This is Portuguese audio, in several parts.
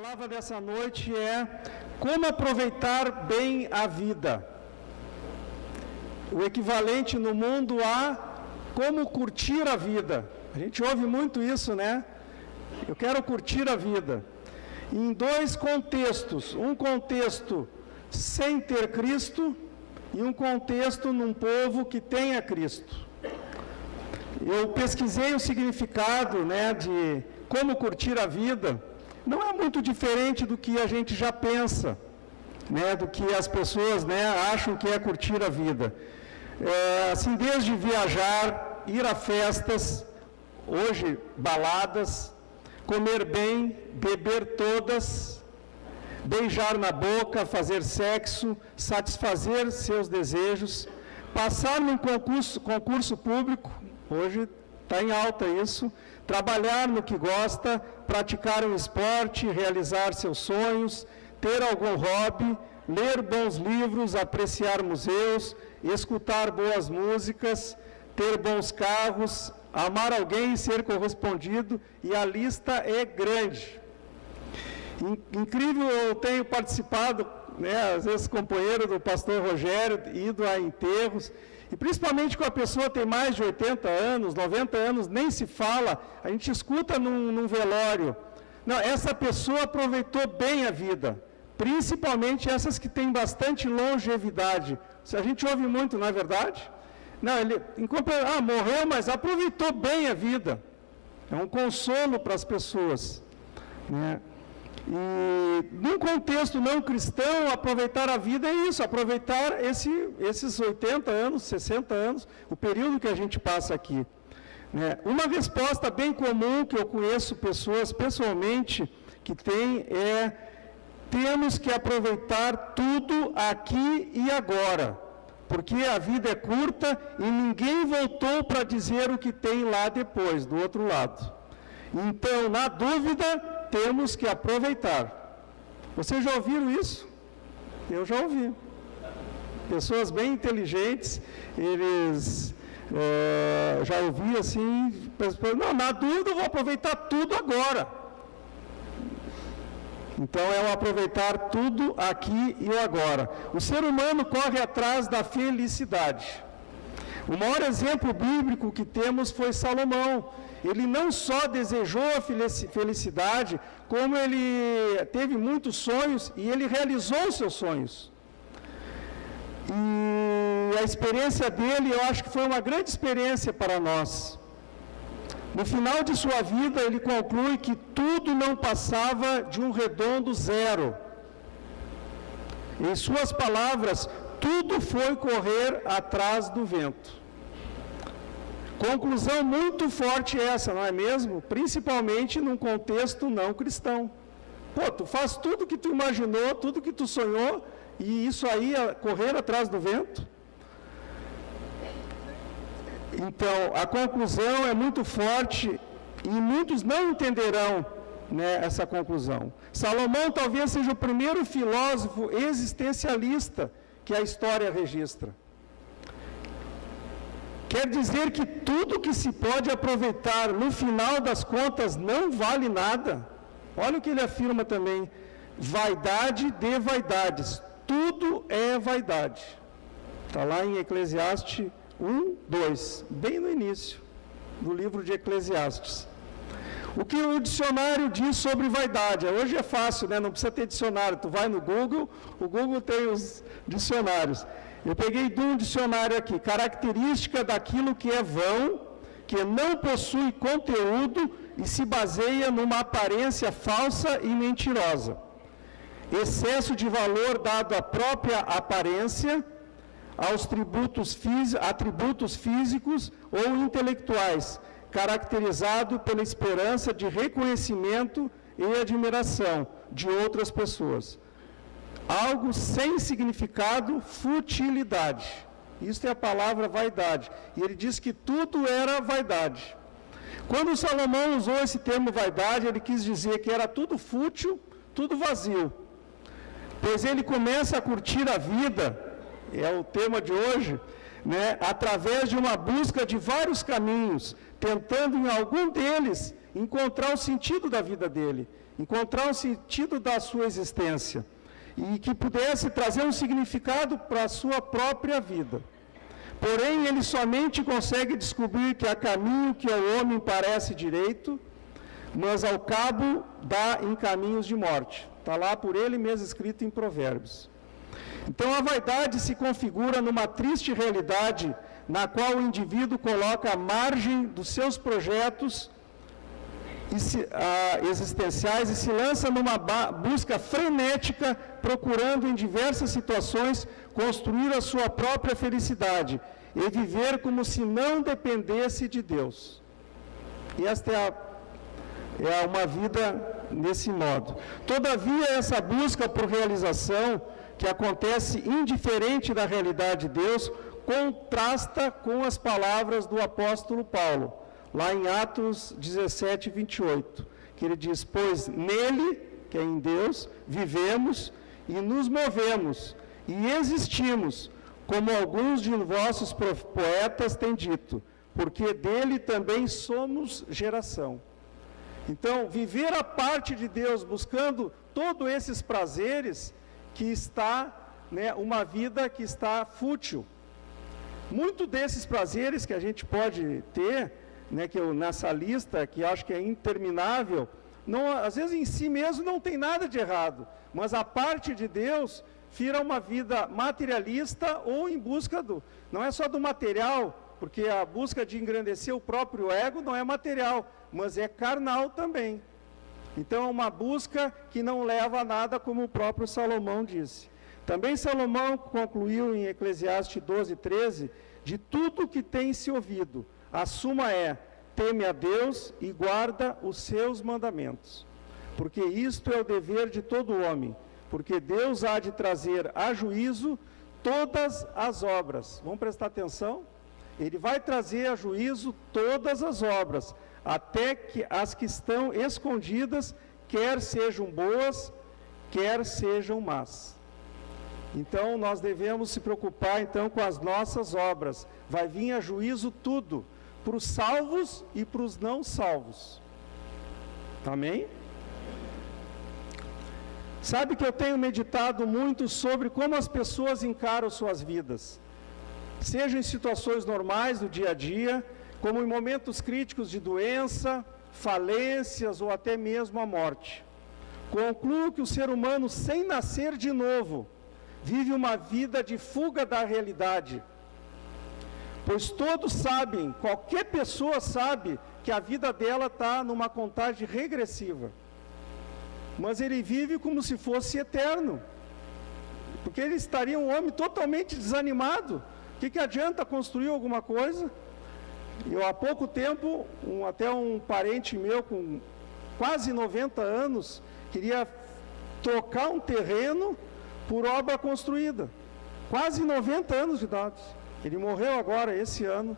palavra dessa noite é como aproveitar bem a vida. O equivalente no mundo a como curtir a vida. A gente ouve muito isso, né? Eu quero curtir a vida. Em dois contextos. Um contexto sem ter Cristo e um contexto num povo que tenha Cristo. Eu pesquisei o significado, né, de como curtir a vida. Não é muito diferente do que a gente já pensa, né, do que as pessoas, né, acham que é curtir a vida. Assim, desde viajar, ir a festas, hoje baladas, comer bem, beber todas, beijar na boca, fazer sexo, satisfazer seus desejos, passar num concurso público, hoje está em alta isso, trabalhar no que gosta, praticar um esporte, realizar seus sonhos, ter algum hobby, ler bons livros, apreciar museus, escutar boas músicas, ter bons carros, amar alguém e ser correspondido, e a lista é grande. Incrível, eu tenho participado, né, às vezes companheiro do pastor Rogério, ido a enterros, e principalmente quando a pessoa tem mais de 80 anos, 90 anos, nem se fala, a gente escuta num velório. Não, essa pessoa aproveitou bem a vida, principalmente essas que têm bastante longevidade. A gente ouve muito, não é verdade? Não, ele morreu, mas aproveitou bem a vida. É um consolo para as pessoas, né? E num contexto não cristão, aproveitar a vida é isso, aproveitar esses 80 anos, 60 anos, o período que a gente passa aqui, né? Uma resposta bem comum que eu conheço pessoas pessoalmente que tem temos que aproveitar tudo aqui e agora, porque a vida é curta e ninguém voltou para dizer o que tem lá depois, do outro lado. Então, na dúvida, temos que aproveitar. Vocês já ouviram isso? Eu já ouvi. Pessoas bem inteligentes, eles já ouvi assim, não, na dúvida eu vou aproveitar tudo agora. Então é o aproveitar tudo aqui e agora. O ser humano corre atrás da felicidade. O maior exemplo bíblico que temos foi Salomão. Ele não só desejou a felicidade, como ele teve muitos sonhos e ele realizou os seus sonhos. E a experiência dele, eu acho que foi uma grande experiência para nós. No final de sua vida, ele conclui que tudo não passava de um redondo zero. Em suas palavras, tudo foi correr atrás do vento. Conclusão muito forte essa, não é mesmo? Principalmente num contexto não cristão. Tu faz tudo que tu imaginou, tudo que tu sonhou, e isso aí é correr atrás do vento? Então, a conclusão é muito forte e muitos não entenderão, né, essa conclusão. Salomão talvez seja o primeiro filósofo existencialista que a história registra. Quer dizer que tudo que se pode aproveitar, no final das contas, não vale nada. Olha o que ele afirma também. Vaidade de vaidades. Tudo é vaidade. Está lá em Eclesiastes 1, 2, bem no início do livro de Eclesiastes. O que o dicionário diz sobre vaidade? Hoje é fácil, né? Não precisa ter dicionário. Tu vai no Google, o Google tem os dicionários. Eu peguei de um dicionário aqui, característica daquilo que é vão, que não possui conteúdo e se baseia numa aparência falsa e mentirosa. Excesso de valor dado à própria aparência, aos atributos físicos ou intelectuais, caracterizado pela esperança de reconhecimento e admiração de outras pessoas. Algo sem significado, futilidade. Isso é a palavra vaidade. E ele diz que tudo era vaidade. Quando Salomão usou esse termo vaidade, ele quis dizer que era tudo fútil, tudo vazio. Pois ele começa a curtir a vida, é o tema de hoje, né, através de uma busca de vários caminhos, tentando em algum deles encontrar o sentido da vida dele. encontrar um sentido da sua existência e que pudesse trazer um significado para a sua própria vida. Porém, ele somente consegue descobrir que há caminho que ao homem parece direito, mas ao cabo dá em caminhos de morte. Está lá por ele mesmo escrito em Provérbios. Então, a vaidade se configura numa triste realidade na qual o indivíduo coloca à margem dos seus projetos existenciais e se lança numa busca frenética, procurando em diversas situações construir a sua própria felicidade e viver como se não dependesse de Deus. E esta é uma vida nesse modo. Todavia, essa busca por realização, que acontece indiferente da realidade de Deus, contrasta com as palavras do apóstolo Paulo, lá em Atos 17, 28, que ele diz: pois nele, que é em Deus, vivemos e nos movemos e existimos, como alguns de vossos poetas têm dito, porque dele também somos geração. Então, viver a parte de Deus, buscando todos esses prazeres, que está, uma vida que está fútil. Muito desses prazeres que a gente pode ter, que eu, nessa lista, que acho que é interminável, não, às vezes em si mesmo não tem nada de errado, mas a parte de Deus vira uma vida materialista ou em busca não é só do material, porque a busca de engrandecer o próprio ego não é material, mas é carnal também. Então é uma busca que não leva a nada, como o próprio Salomão disse. Também Salomão concluiu em Eclesiastes 12, 13, de tudo que tem se ouvido, a suma é: teme a Deus e guarda os seus mandamentos, porque isto é o dever de todo homem, porque Deus há de trazer a juízo todas as obras. Vamos prestar atenção? Ele vai trazer a juízo todas as obras, até que as que estão escondidas, quer sejam boas, quer sejam más. Então, nós devemos se preocupar, então, com as nossas obras. Vai vir a juízo tudo, para os salvos e para os não salvos. Amém? Sabe que eu tenho meditado muito sobre como as pessoas encaram suas vidas, seja em situações normais do dia a dia, como em momentos críticos de doença, falências ou até mesmo a morte. Concluo que o ser humano, sem nascer de novo, vive uma vida de fuga da realidade, pois todos sabem, qualquer pessoa sabe, que a vida dela está numa contagem regressiva, mas ele vive como se fosse eterno, porque ele estaria um homem totalmente desanimado. O que adianta construir alguma coisa? Eu, há pouco tempo, até um parente meu com quase 90 anos, queria trocar um terreno por obra construída, quase 90 anos de idade. Ele morreu agora, esse ano,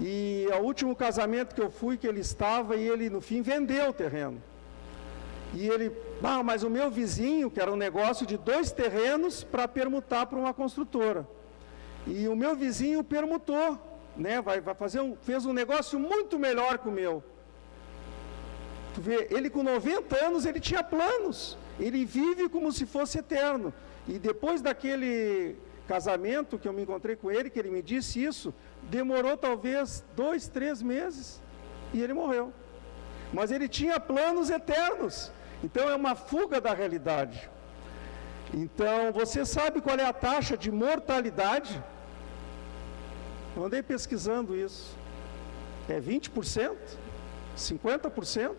e o último casamento que eu fui, que ele estava, e ele no fim vendeu o terreno, e ele, mas o meu vizinho, que era um negócio de 2 terrenos para permutar para uma construtora, e o meu vizinho permutou, fez um negócio muito melhor que o meu. Tu vê, ele com 90 anos, ele tinha planos, ele vive como se fosse eterno. E depois daquele casamento que eu me encontrei com ele, que ele me disse isso, demorou talvez 2, 3 meses, e ele morreu. Mas ele tinha planos eternos, então é uma fuga da realidade. Então, você sabe qual é a taxa de mortalidade? Eu andei pesquisando isso. É 20%? 50%?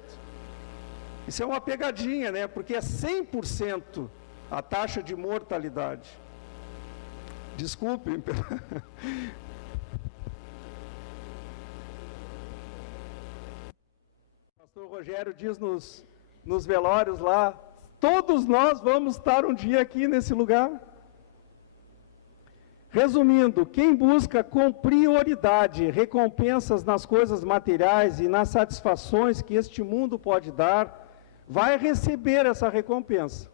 Isso é uma pegadinha, porque é 100% a taxa de mortalidade. Desculpem. O pastor Rogério diz nos velórios lá, todos nós vamos estar um dia aqui nesse lugar. Resumindo, quem busca com prioridade recompensas nas coisas materiais e nas satisfações que este mundo pode dar, vai receber essa recompensa.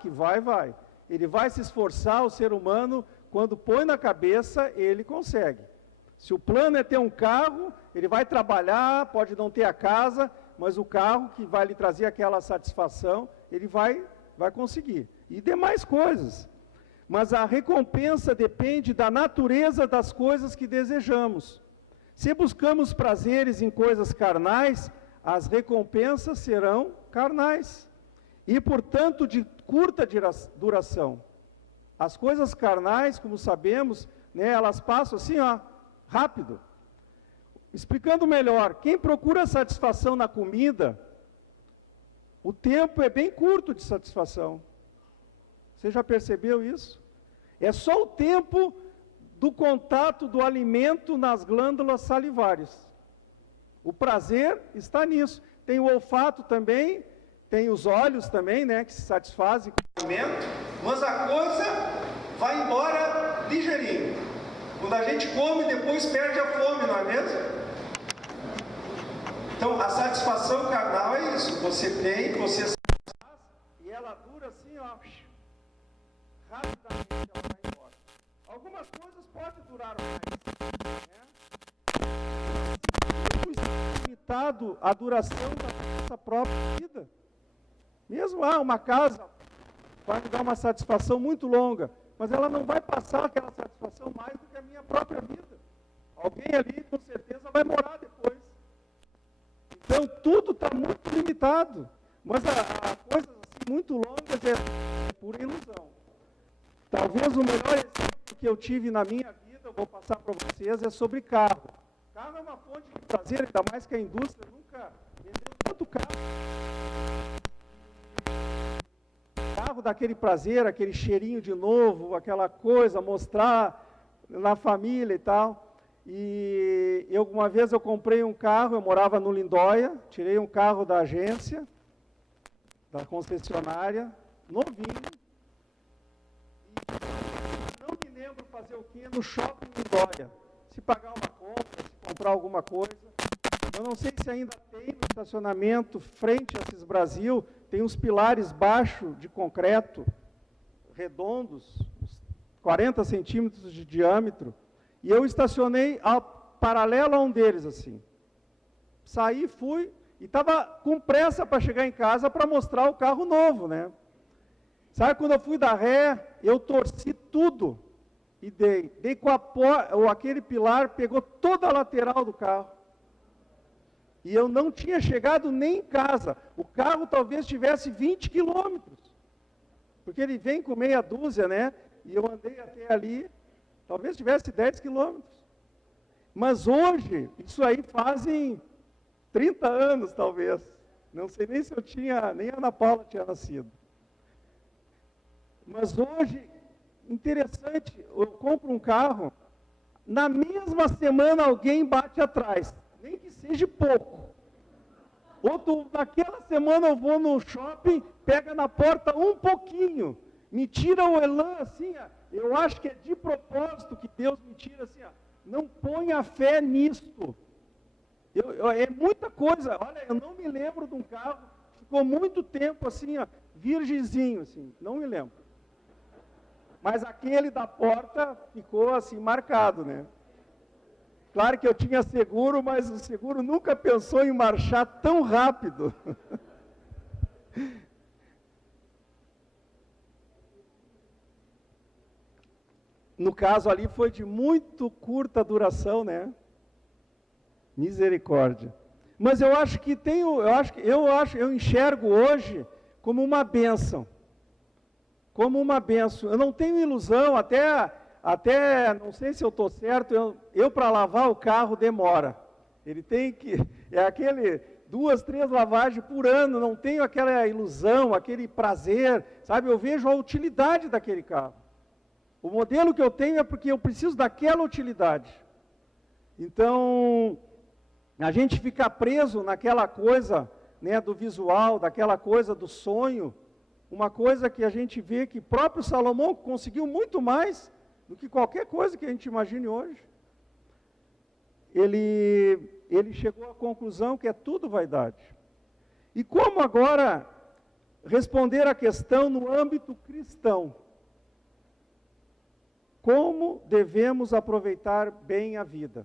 Que vai. Ele vai se esforçar, o ser humano, quando põe na cabeça, ele consegue. Se o plano é ter um carro, ele vai trabalhar, pode não ter a casa, mas o carro que vai lhe trazer aquela satisfação, ele vai conseguir. E demais coisas. Mas a recompensa depende da natureza das coisas que desejamos. Se buscamos prazeres em coisas carnais, as recompensas serão carnais. E, portanto, de curta duração. As coisas carnais, como sabemos, né, elas passam assim, ó, rápido. Explicando melhor, quem procura satisfação na comida, o tempo é bem curto de satisfação. Você já percebeu isso? É só o tempo do contato do alimento nas glândulas salivares. O prazer está nisso. Tem o olfato também, tem os olhos também, né, que se satisfazem com o alimento, mas a coisa vai embora ligeirinho. Quando a gente come, depois perde a fome, não é mesmo? Então, a satisfação carnal é isso. Você tem, você satisfaz, e ela dura assim, ó, rapidamente ela vai embora. Algumas coisas podem durar mais, né? Mas limitado a duração da nossa própria vida. Mesmo uma casa vai me dar uma satisfação muito longa, mas ela não vai passar aquela satisfação mais do que a minha própria vida. Alguém ali, com certeza, vai morar depois. Então, tudo está muito limitado. Mas a coisas assim, muito longas é pura ilusão. Talvez o melhor exemplo que eu tive na minha vida, eu vou passar para vocês, é sobre carro. Carro é uma fonte de prazer, ainda mais que a indústria nunca vendeu tanto carro. Carro daquele prazer, aquele cheirinho de novo, aquela coisa, mostrar na família e tal. E uma vez eu comprei um carro, eu morava no Lindóia, tirei um carro da agência, da concessionária, novinho, e não me lembro fazer o quê no shopping Lindóia, se pagar uma compra, se comprar alguma coisa. Eu não sei se ainda tem no estacionamento, frente a Assis Brasil, tem uns pilares baixos de concreto, redondos, 40 centímetros de diâmetro, e eu estacionei paralelo a um deles, assim. Saí, fui, e estava com pressa para chegar em casa para mostrar o carro novo, né? Sabe, quando eu fui dar ré, eu torci tudo e dei. Dei com aquele pilar, pegou toda a lateral do carro. E eu não tinha chegado nem em casa. O carro talvez tivesse 20 quilômetros. Porque ele vem com meia dúzia, né? E eu andei até ali, talvez tivesse 10 quilômetros. Mas hoje, isso aí fazem 30 anos, talvez. Não sei nem se eu tinha, nem a Ana Paula tinha nascido. Mas hoje, interessante, eu compro um carro, na mesma semana alguém bate atrás, nem que seja pouco. Naquela semana eu vou no shopping, pega na porta um pouquinho, me tira o elan assim, eu acho que é de propósito que Deus me tira assim, não ponha fé nisto. É muita coisa, olha, eu não me lembro de um carro, ficou muito tempo assim, virgenzinho, assim, não me lembro. Mas aquele da porta ficou assim, marcado, né? Claro que eu tinha seguro, mas o seguro nunca pensou em marchar tão rápido. No caso ali foi de muito curta duração, né? Misericórdia. Mas eu acho que eu enxergo hoje como uma bênção. Como uma bênção. Eu não tenho ilusão, até não sei se eu estou certo, eu para lavar o carro demora. Ele tem que, aquele 2, 3 lavagens por ano, não tenho aquela ilusão, aquele prazer, sabe? Eu vejo a utilidade daquele carro. O modelo que eu tenho é porque eu preciso daquela utilidade. Então, a gente fica preso naquela coisa, né, do visual, daquela coisa do sonho, uma coisa que a gente vê que próprio Salomão conseguiu muito mais do que qualquer coisa que a gente imagine hoje. Ele chegou à conclusão que é tudo vaidade. E como agora responder à questão no âmbito cristão? Como devemos aproveitar bem a vida?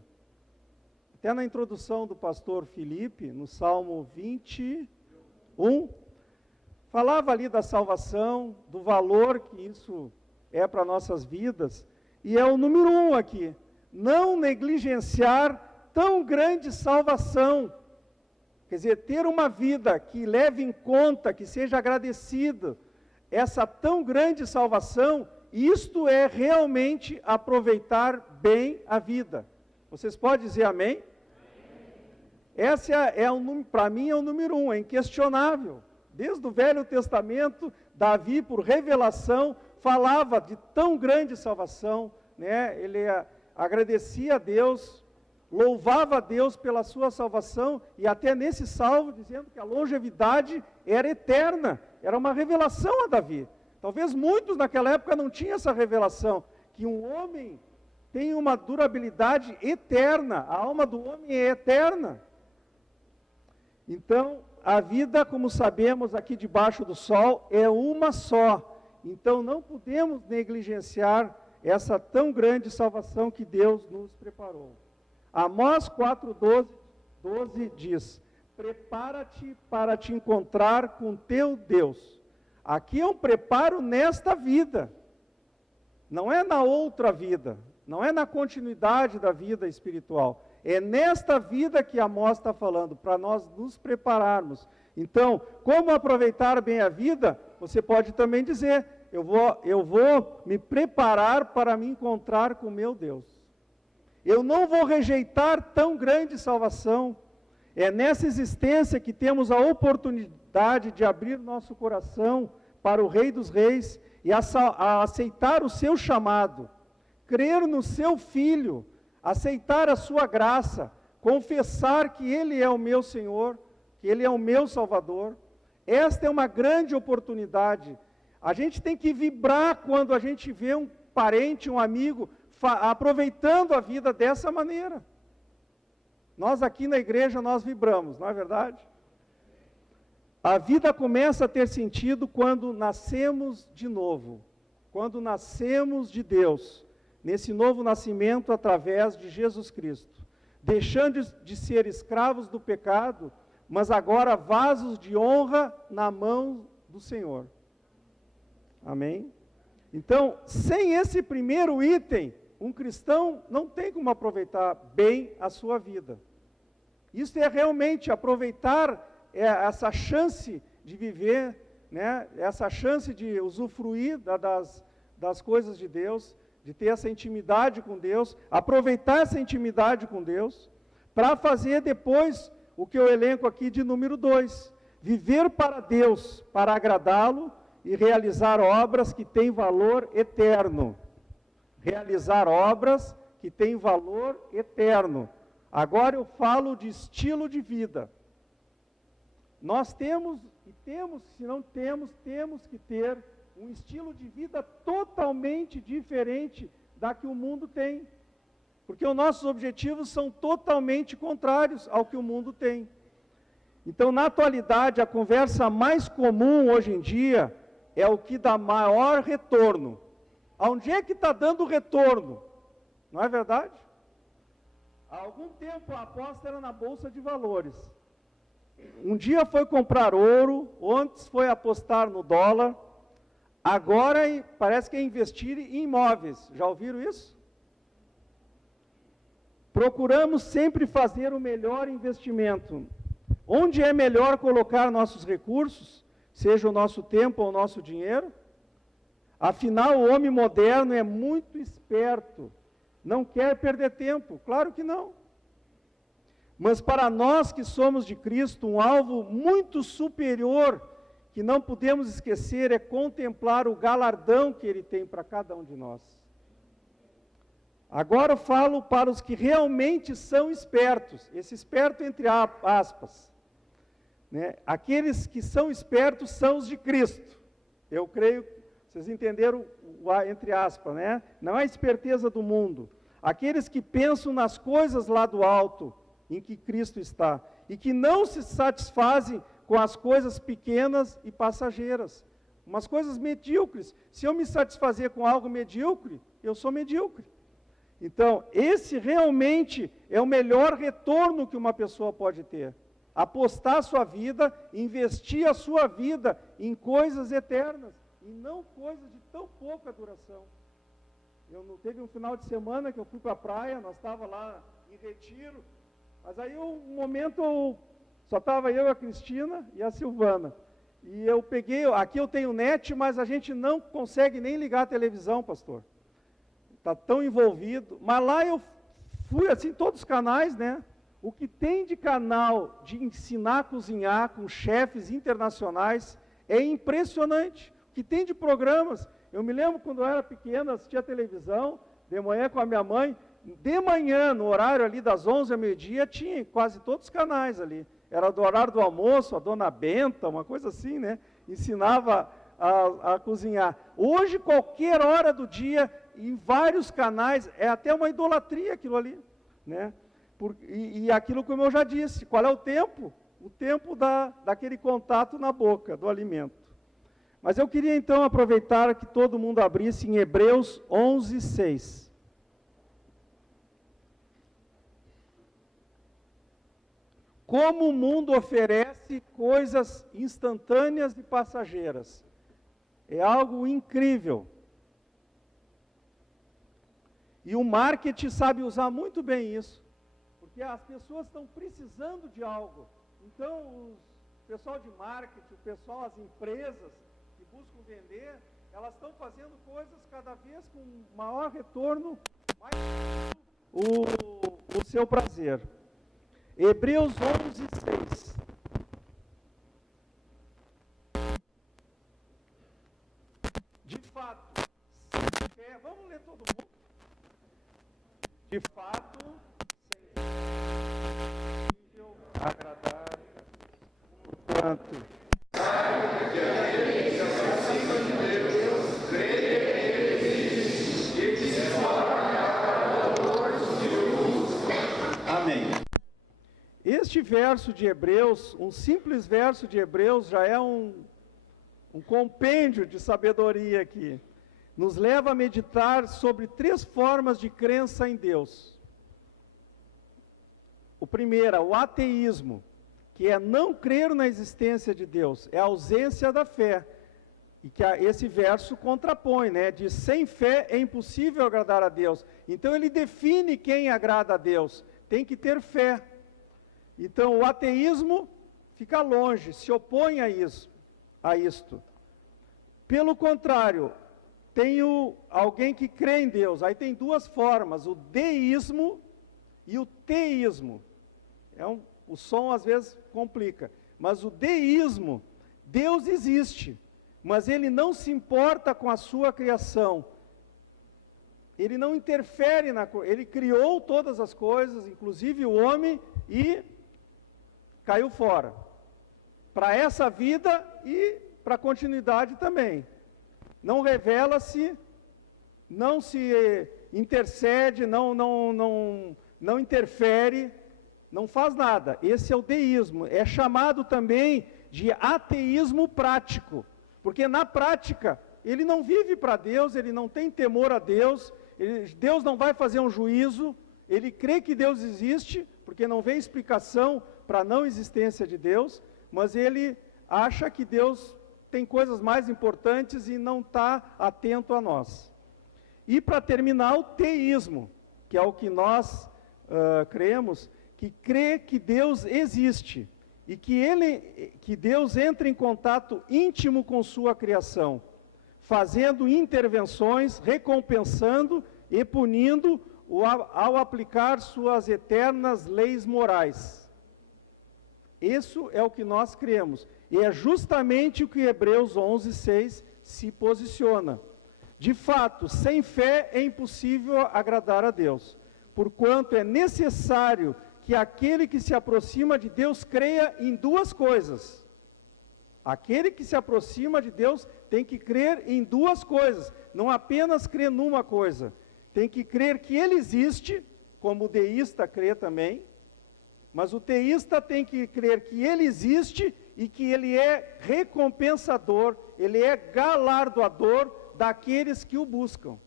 até na introdução do pastor Felipe, no Salmo 21, falava ali da salvação, do valor que isso é para nossas vidas, e é o número 1 aqui, não negligenciar tão grande salvação. Quer dizer, ter uma vida que leve em conta, que seja agradecida, essa tão grande salvação, isto é realmente aproveitar bem a vida. Vocês podem dizer amém? Essa para mim é o número 1, é inquestionável. Desde o Velho Testamento, Davi, por revelação, falava de tão grande salvação, né? Ele agradecia a Deus, louvava a Deus pela sua salvação, e até nesse salmo, dizendo que a longevidade era eterna, era uma revelação a Davi. Talvez muitos naquela época não tinham essa revelação, que um homem tem uma durabilidade eterna, a alma do homem é eterna. Então, a vida, como sabemos aqui debaixo do sol, é uma só. Então, não podemos negligenciar essa tão grande salvação que Deus nos preparou. Amós 4:12 diz: prepara-te para te encontrar com teu Deus. Aqui é um preparo nesta vida, não é na outra vida, não é na continuidade da vida espiritual. É nesta vida que Amós está falando, para nós nos prepararmos. Então, como aproveitar bem a vida? Você pode também dizer, eu vou me preparar para me encontrar com meu Deus. Eu não vou rejeitar tão grande salvação. É nessa existência que temos a oportunidade de abrir nosso coração para o Rei dos Reis e a aceitar o seu chamado, crer no seu Filho, aceitar a sua graça, confessar que Ele é o meu Senhor, que Ele é o meu Salvador. Esta é uma grande oportunidade. A gente tem que vibrar quando a gente vê um parente, um amigo, aproveitando a vida dessa maneira. Nós aqui na igreja, nós vibramos, não é verdade? A vida começa a ter sentido quando nascemos de novo, quando nascemos de Deus, nesse novo nascimento através de Jesus Cristo, deixando de ser escravos do pecado, mas agora vasos de honra na mão do Senhor. Amém? Então, sem esse primeiro item, um cristão não tem como aproveitar bem a sua vida. Isso é realmente aproveitar essa chance de viver, né? Essa chance de usufruir das coisas de Deus, de ter essa intimidade com Deus, aproveitar essa intimidade com Deus, para fazer depois o que eu elenco aqui de número 2, viver para Deus, para agradá-lo e realizar obras que têm valor eterno. Realizar obras que têm valor eterno. Agora eu falo de estilo de vida. Nós temos que ter um estilo de vida totalmente diferente da que o mundo tem. Porque os nossos objetivos são totalmente contrários ao que o mundo tem. Então, na atualidade, a conversa mais comum hoje em dia é o que dá maior retorno. Aonde é que está dando retorno? Não é verdade? Há algum tempo a aposta era na Bolsa de Valores. Um dia foi comprar ouro, antes foi apostar no dólar, agora parece que é investir em imóveis. Já ouviram isso? Procuramos sempre fazer o melhor investimento. Onde é melhor colocar nossos recursos, seja o nosso tempo ou o nosso dinheiro? Afinal, o homem moderno é muito esperto, não quer perder tempo, claro que não. Mas para nós que somos de Cristo, um alvo muito superior, que não podemos esquecer, é contemplar o galardão que Ele tem para cada um de nós. Agora eu falo para os que realmente são espertos, esse esperto entre aspas, né? Aqueles que são espertos são os de Cristo. Eu creio, vocês entenderam o entre aspas, né? Não é a esperteza do mundo. Aqueles que pensam nas coisas lá do alto, em que Cristo está, e que não se satisfazem com as coisas pequenas e passageiras, umas coisas medíocres. Se eu me satisfazer com algo medíocre, eu sou medíocre. Então, esse realmente é o melhor retorno que uma pessoa pode ter. Apostar a sua vida, investir a sua vida em coisas eternas, e não coisas de tão pouca duração. Teve um final de semana que eu fui para a praia, nós estávamos lá em retiro, mas aí um momento só estava eu, a Cristina e a Silvana. E eu peguei, aqui eu tenho net, mas a gente não consegue nem ligar a televisão, pastor. Está tão envolvido. Mas lá eu fui, assim, todos os canais, né? O que tem de canal de ensinar a cozinhar com chefes internacionais é impressionante. O que tem de programas. Eu me lembro quando eu era pequeno, assistia televisão, de manhã com a minha mãe. De manhã, no horário ali das 11 ao meio-dia, tinha quase todos os canais ali. Era do horário do almoço, a dona Benta, uma coisa assim, né? Ensinava a cozinhar. Hoje, qualquer hora do dia, em vários canais, é até uma idolatria aquilo ali, né? E aquilo, como eu já disse, qual é o tempo? O tempo daquele contato na boca, do alimento. Mas eu queria então aproveitar que todo mundo abrisse em Hebreus 11, 6. Como o mundo oferece coisas instantâneas e passageiras. É algo incrível. E o marketing sabe usar muito bem isso. Porque as pessoas estão precisando de algo. Então, o pessoal de marketing, o pessoal, as empresas que buscam vender, elas estão fazendo coisas cada vez com maior retorno, mais o seu prazer. Hebreus 11, 6. De fato, sem fé, vamos ler todo mundo. De fato, sem fé, é possível agradar o quanto. Este verso de Hebreus, um simples verso de Hebreus, já é um compêndio de sabedoria aqui. Nos leva a meditar sobre 3 formas de crença em Deus. O primeiro, o ateísmo, que é não crer na existência de Deus, é a ausência da fé. E que esse verso contrapõe, né? Diz, sem fé é impossível agradar a Deus. Então ele define quem agrada a Deus. Tem que ter fé. Então, o ateísmo fica longe, se opõe a isto. Pelo contrário, tem alguém que crê em Deus. Aí tem 2 formas, o deísmo e o teísmo. O som às vezes complica. Mas o deísmo, Deus existe, mas Ele não se importa com a sua criação. Ele não interfere Ele criou todas as coisas, inclusive o homem, e caiu fora, para essa vida e para a continuidade também. Não revela-se, não se intercede, não interfere, não faz nada. Esse é o deísmo, é chamado também de ateísmo prático, porque na prática, ele não vive para Deus, ele não tem temor a Deus, Deus não vai fazer um juízo, ele crê que Deus existe, porque não vê explicação para a não existência de Deus, mas ele acha que Deus tem coisas mais importantes e não está atento a nós. E para terminar, o teísmo, que é o que nós cremos, que crê que Deus existe e que Deus entra em contato íntimo com sua criação, fazendo intervenções, recompensando e punindo ao aplicar suas eternas leis morais. Isso é o que nós cremos, e é justamente o que Hebreus 11, 6 se posiciona. De fato, sem fé é impossível agradar a Deus, porquanto é necessário que aquele que se aproxima de Deus creia em 2 coisas. Aquele que se aproxima de Deus tem que crer em 2 coisas, não apenas crer numa coisa. Tem que crer que Ele existe, como o deísta crê também, mas o teísta tem que crer que Ele existe e que Ele é recompensador, Ele é galardoador daqueles que o buscam.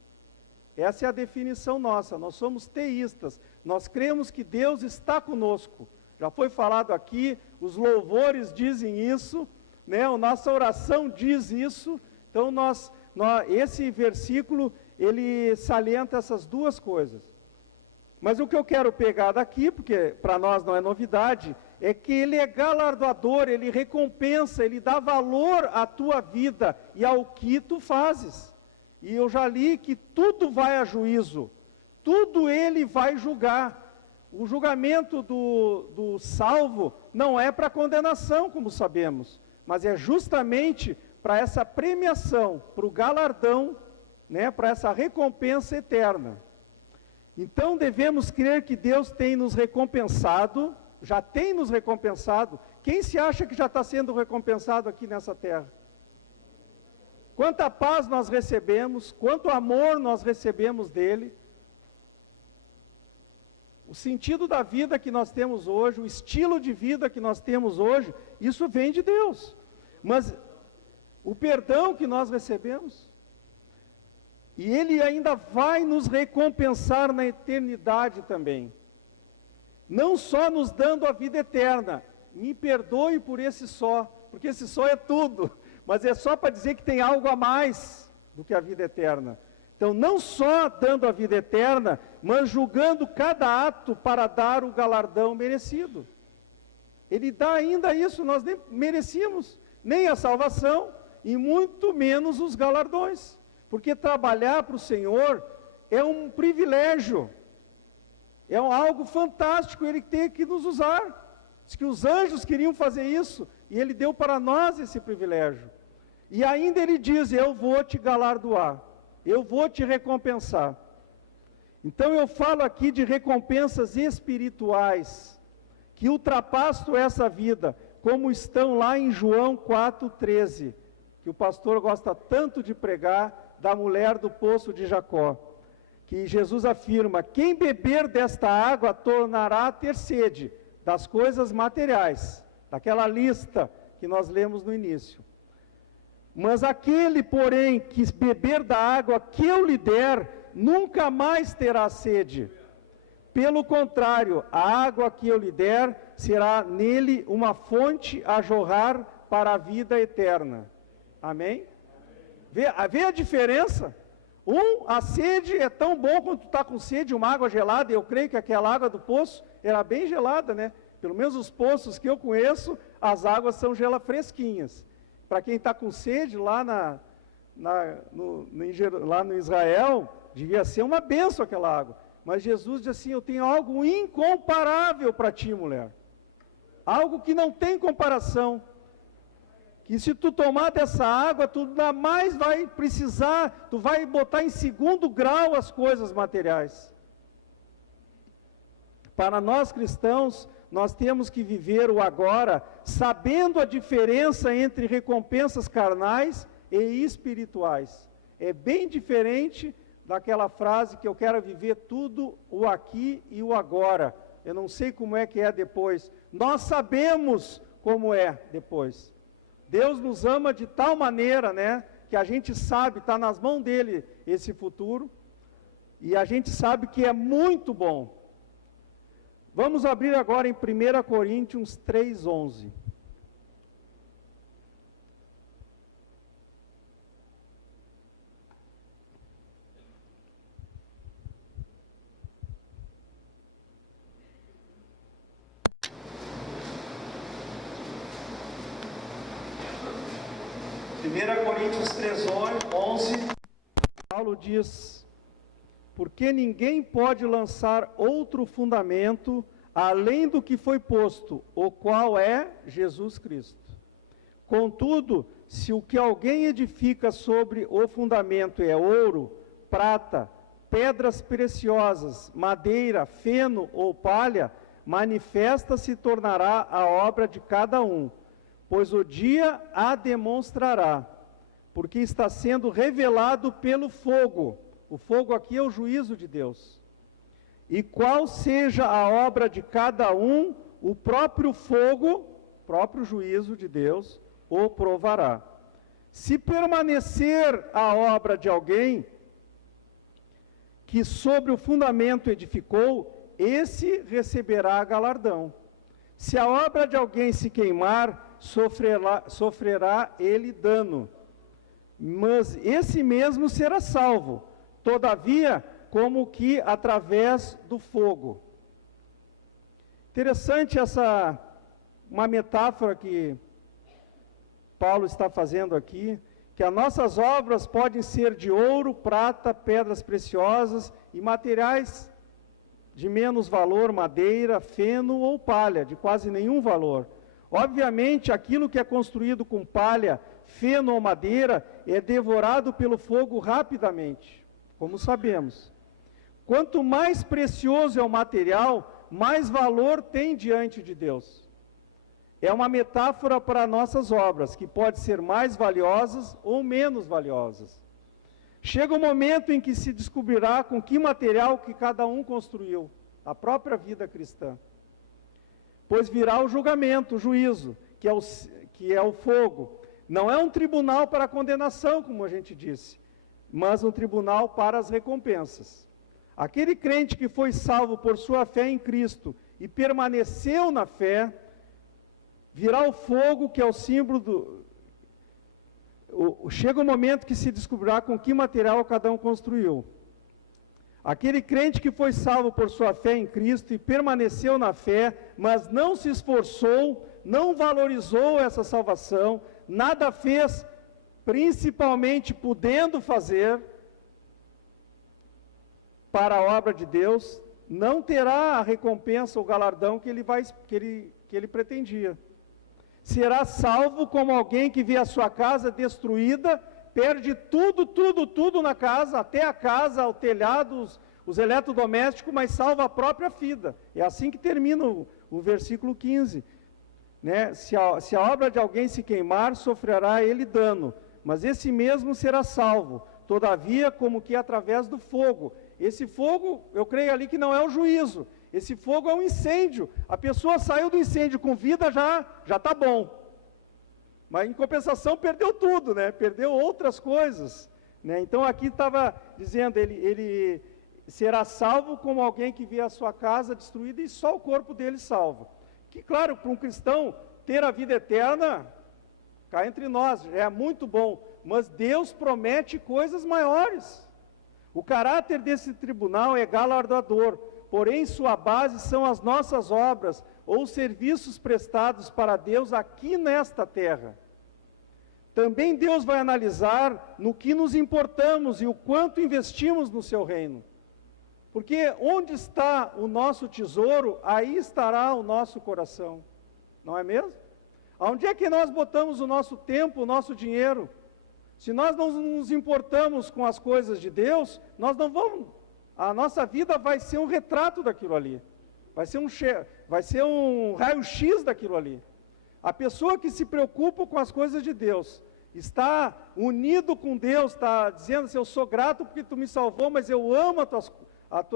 Essa é a definição nossa. Nós somos teístas. Nós cremos que Deus está conosco. Já foi falado aqui, os louvores dizem isso, né? A nossa oração diz isso. Então, esse versículo, ele salienta essas duas coisas. Mas o que eu quero pegar daqui, porque para nós não é novidade, é que ele é galardoador, ele recompensa, ele dá valor à tua vida e ao que tu fazes. E eu já li que tudo vai a juízo, tudo ele vai julgar. O julgamento do salvo não é para condenação, como sabemos, mas é justamente para essa premiação, para o galardão, né, para essa recompensa eterna. Então devemos crer que Deus tem nos recompensado, já tem nos recompensado. Quem se acha que já está sendo recompensado aqui nessa terra? Quanta paz nós recebemos, quanto amor nós recebemos dele. O sentido da vida que nós temos hoje, o estilo de vida que nós temos hoje, isso vem de Deus. Mas o perdão que nós recebemos, e ele ainda vai nos recompensar na eternidade também. Não só nos dando a vida eterna, me perdoe por esse só, porque esse só é tudo, mas é só para dizer que tem algo a mais do que a vida eterna. Então, não só dando a vida eterna, mas julgando cada ato para dar o galardão merecido. Ele dá ainda isso, nós nem merecíamos, nem a salvação, e muito menos os galardões. Porque trabalhar para o Senhor é um privilégio, é algo fantástico, ele tem que nos usar. Diz que os anjos queriam fazer isso, e ele deu para nós esse privilégio. E ainda ele diz, eu vou te galardoar, eu vou te recompensar. Então eu falo aqui de recompensas espirituais, que ultrapassam essa vida, como estão lá em João 4,13, que o pastor gosta tanto de pregar, da mulher do poço de Jacó, que Jesus afirma, quem beber desta água tornará a ter sede das coisas materiais, daquela lista que nós lemos no início. Mas aquele, porém, que beber da água que eu lhe der, nunca mais terá sede. Pelo contrário, a água que eu lhe der, será nele uma fonte a jorrar para a vida eterna. Amém? Vê a diferença? A sede é tão bom quando tu está com sede, uma água gelada, e eu creio que aquela água do poço era bem gelada, né? Pelo menos os poços que eu conheço, as águas são fresquinhas. Para quem está com sede, lá no Israel, devia ser uma bênção aquela água. Mas Jesus diz assim, eu tenho algo incomparável para ti, mulher. Algo que não tem comparação. Que se tu tomar dessa água, tu ainda mais vai precisar, tu vai botar em segundo grau as coisas materiais. Para nós cristãos, nós temos que viver o agora, sabendo a diferença entre recompensas carnais e espirituais. É bem diferente daquela frase que eu quero viver tudo o aqui e o agora. Eu não sei como é que é depois. Nós sabemos como é depois. Deus nos ama de tal maneira, né, que a gente sabe, está nas mãos dele esse futuro, e a gente sabe que é muito bom. Vamos abrir agora em 1 Coríntios 3:11. Coríntios 3:11, Paulo diz, porque ninguém pode lançar outro fundamento além do que foi posto, o qual é Jesus Cristo. Contudo, se o que alguém edifica sobre o fundamento é ouro, prata, pedras preciosas, madeira, feno ou palha, manifesta se tornará a obra de cada um, pois o dia a demonstrará, porque está sendo revelado pelo fogo. O fogo aqui é o juízo de Deus. E qual seja a obra de cada um, o próprio fogo, próprio juízo de Deus, o provará. Se permanecer a obra de alguém, que sobre o fundamento edificou, esse receberá galardão. Se a obra de alguém se queimar, sofrerá ele dano, mas esse mesmo será salvo, todavia, como que através do fogo. Interessante uma metáfora que Paulo está fazendo aqui, que as nossas obras podem ser de ouro, prata, pedras preciosas e materiais de menos valor, madeira, feno ou palha, de quase nenhum valor. Obviamente, aquilo que é construído com palha, feno ou madeira é devorado pelo fogo rapidamente, como sabemos. Quanto mais precioso é o material, mais valor tem diante de Deus. É uma metáfora para nossas obras, que pode ser mais valiosas ou menos valiosas. Chega o momento em que se descobrirá com que material que cada um construiu, a própria vida cristã. Pois virá o julgamento, o juízo, que é o fogo. Não é um tribunal para a condenação, como a gente disse, mas um tribunal para as recompensas. Aquele crente que foi salvo por sua fé em Cristo e permaneceu na fé, virá o fogo, que é o símbolo chega o momento que se descobrirá com que material cada um construiu. Aquele crente que foi salvo por sua fé em Cristo e permaneceu na fé, mas não se esforçou, não valorizou essa salvação, nada fez, principalmente podendo fazer para a obra de Deus, não terá a recompensa ou galardão que ele pretendia. Será salvo como alguém que vê a sua casa destruída, perde tudo na casa, até a casa, o telhado, os eletrodomésticos, mas salva a própria vida. É assim que termina o versículo 15. Né? Se a obra de alguém se queimar, sofrerá ele dano, mas esse mesmo será salvo, todavia, como que através do fogo. Esse fogo, eu creio ali que não é o juízo. Esse fogo é um incêndio. A pessoa saiu do incêndio com vida, já está bom. Mas em compensação perdeu tudo, né? Perdeu outras coisas. Né? Então aqui estava dizendo, ele será salvo como alguém que vê a sua casa destruída e só o corpo dele salvo. Que claro, para um cristão, ter a vida eterna, cá entre nós, é muito bom. Mas Deus promete coisas maiores. O caráter desse tribunal é galardoador. Porém, sua base são as nossas obras ou serviços prestados para Deus aqui nesta terra. Também Deus vai analisar no que nos importamos e o quanto investimos no seu reino. Porque onde está o nosso tesouro, aí estará o nosso coração. Não é mesmo? Onde é que nós botamos o nosso tempo, o nosso dinheiro? Se nós não nos importamos com as coisas de Deus, nós não vamos... A nossa vida vai ser um retrato daquilo ali. Vai ser um raio-x daquilo ali. A pessoa que se preocupa com as coisas de Deus, está unido com Deus, está dizendo assim, eu sou grato porque tu me salvou, mas eu amo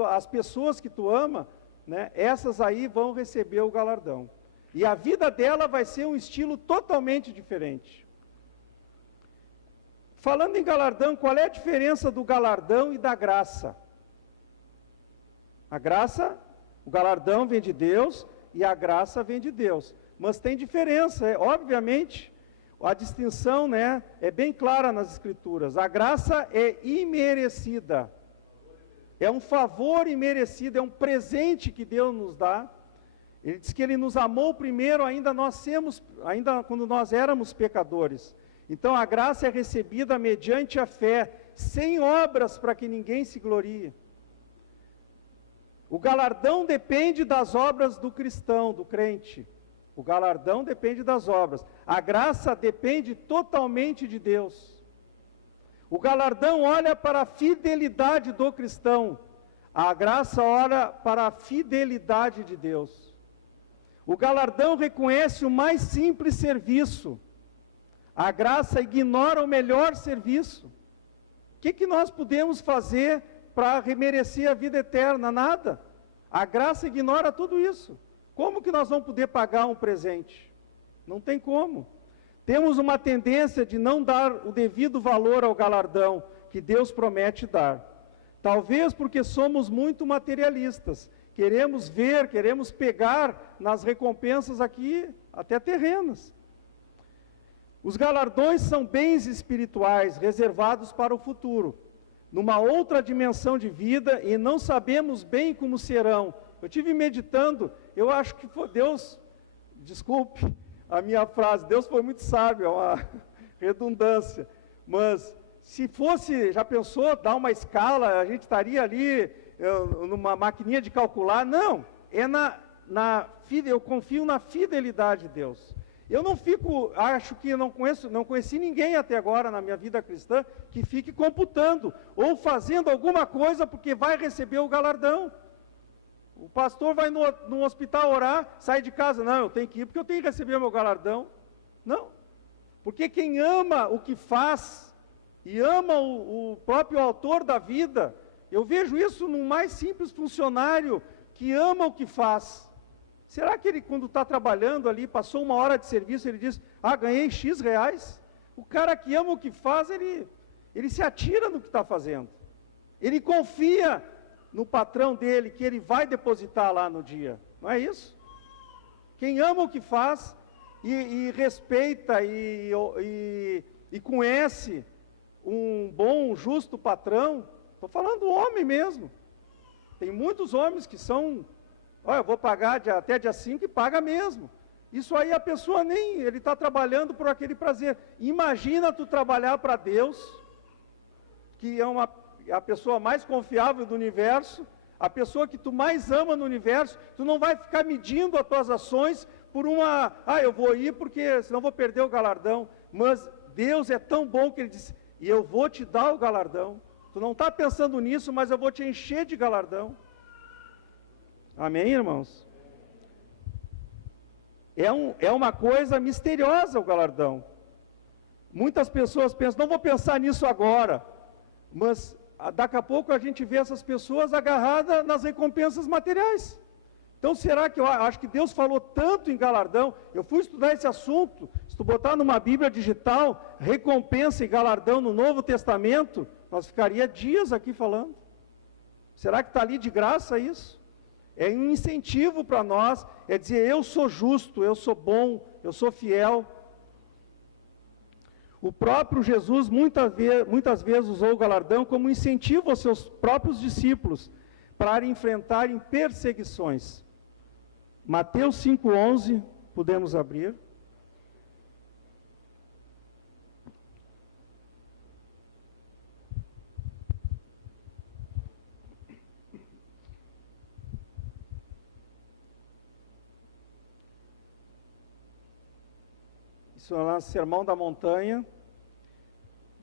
as pessoas que tu ama, né? Essas aí vão receber o galardão. E a vida dela vai ser um estilo totalmente diferente. Falando em galardão, qual é a diferença do galardão e da graça? A graça, o galardão vem de Deus e a graça vem de Deus. Mas tem diferença, obviamente, a distinção, né, é bem clara nas Escrituras. A graça é imerecida. É um favor imerecido, é um presente que Deus nos dá. Ele diz que Ele nos amou primeiro, ainda quando nós éramos pecadores. Então a graça é recebida mediante a fé, sem obras para que ninguém se glorie. O galardão depende das obras do cristão, do crente. O galardão depende das obras. A graça depende totalmente de Deus. O galardão olha para a fidelidade do cristão. A graça olha para a fidelidade de Deus. O galardão reconhece o mais simples serviço. A graça ignora o melhor serviço. O que nós podemos fazer para remerecer a vida eterna? Nada. A graça ignora tudo isso. Como que nós vamos poder pagar um presente? Não tem como. Temos uma tendência de não dar o devido valor ao galardão que Deus promete dar. Talvez porque somos muito materialistas. Queremos ver, queremos pegar nas recompensas aqui, até terrenas. Os galardões são bens espirituais reservados para o futuro, numa outra dimensão de vida, e não sabemos bem como serão. Eu tive meditando, eu acho que foi Deus, desculpe a minha frase, Deus foi muito sábio, é uma redundância, mas se fosse, já pensou, dar uma escala, a gente estaria ali numa maquininha de calcular? Não, é eu confio na fidelidade de Deus. Eu não fico, acho que não conheci ninguém até agora na minha vida cristã que fique computando ou fazendo alguma coisa porque vai receber o galardão. O pastor vai no hospital orar, sai de casa, não, eu tenho que ir porque eu tenho que receber meu galardão. Não, porque quem ama o que faz e ama o próprio autor da vida, eu vejo isso no mais simples funcionário que ama o que faz. Será que ele, quando está trabalhando ali, passou uma hora de serviço, ele diz, ganhei X reais? O cara que ama o que faz, ele se atira no que está fazendo. Ele confia no patrão dele, que ele vai depositar lá no dia. Não é isso? Quem ama o que faz e respeita e conhece um bom, justo patrão, estou falando homem mesmo. Tem muitos homens que são... eu vou pagar até dia 5 e paga mesmo. Isso aí a pessoa ele está trabalhando por aquele prazer. Imagina tu trabalhar para Deus, que é a pessoa mais confiável do universo, a pessoa que tu mais ama no universo, tu não vai ficar medindo as tuas ações por eu vou ir porque senão vou perder o galardão. Mas Deus é tão bom que Ele disse, e eu vou te dar o galardão. Tu não está pensando nisso, mas eu vou te encher de galardão. Amém, irmãos? É uma coisa misteriosa o galardão. Muitas pessoas pensam, não vou pensar nisso agora, mas daqui a pouco a gente vê essas pessoas agarradas nas recompensas materiais. Então será que eu acho que Deus falou tanto em galardão? Eu fui estudar esse assunto, se tu botar numa Bíblia digital, recompensa e galardão no Novo Testamento, nós ficaria dias aqui falando. Será que está ali de graça isso? É um incentivo para nós, é dizer, eu sou justo, eu sou bom, eu sou fiel. O próprio Jesus muitas vezes usou o galardão como incentivo aos seus próprios discípulos para enfrentarem perseguições. Mateus 5,11, podemos abrir. Isso é o Sermão da Montanha.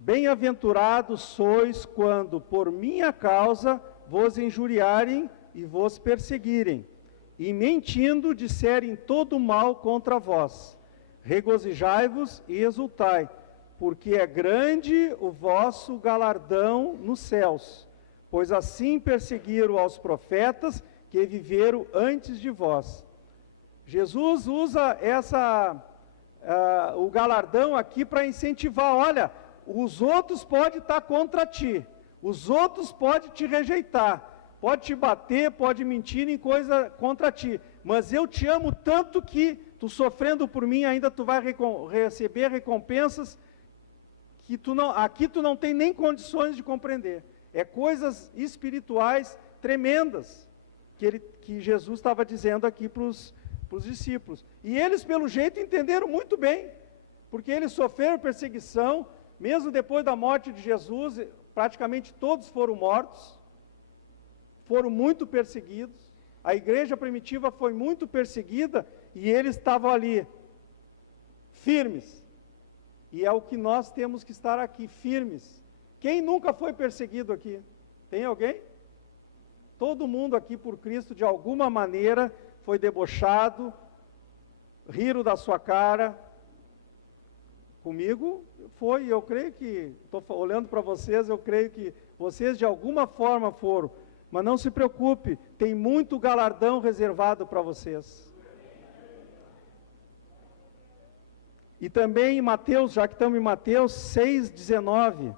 Bem-aventurados sois quando por minha causa vos injuriarem e vos perseguirem, e mentindo disserem todo mal contra vós. Regozijai-vos e exultai, porque é grande o vosso galardão nos céus, pois assim perseguiram aos profetas que viveram antes de vós. Jesus usa o galardão aqui para incentivar, olha, os outros podem estar contra ti, os outros podem te rejeitar, pode te bater, pode mentir em coisa contra ti, mas eu te amo tanto que, tu sofrendo por mim, ainda tu vai receber recompensas que aqui tu não tem nem condições de compreender. É coisas espirituais tremendas que Jesus estava dizendo aqui para os discípulos. E eles, pelo jeito, entenderam muito bem, porque eles sofreram perseguição, mesmo depois da morte de Jesus, praticamente todos foram mortos, foram muito perseguidos, a igreja primitiva foi muito perseguida, e eles estavam ali, firmes, e é o que nós temos que estar aqui, firmes. Quem nunca foi perseguido aqui? Tem alguém? Todo mundo aqui por Cristo, de alguma maneira, foi debochado, riram da sua cara. Comigo foi, eu creio que, estou olhando para vocês, eu creio que vocês de alguma forma foram, mas não se preocupe, tem muito galardão reservado para vocês. E também em Mateus, já que estamos em Mateus 6,19,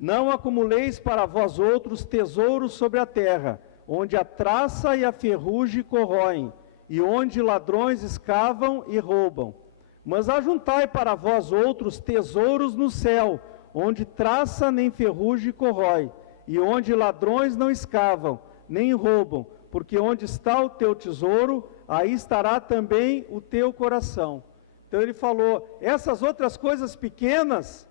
Não acumuleis para vós outros tesouros sobre a terra, onde a traça e a ferrugem corroem, e onde ladrões escavam e roubam. Mas ajuntai para vós outros tesouros no céu, onde traça nem ferrugem corrói, e onde ladrões não escavam, nem roubam, porque onde está o teu tesouro, aí estará também o teu coração. Então ele falou, essas outras coisas pequenas,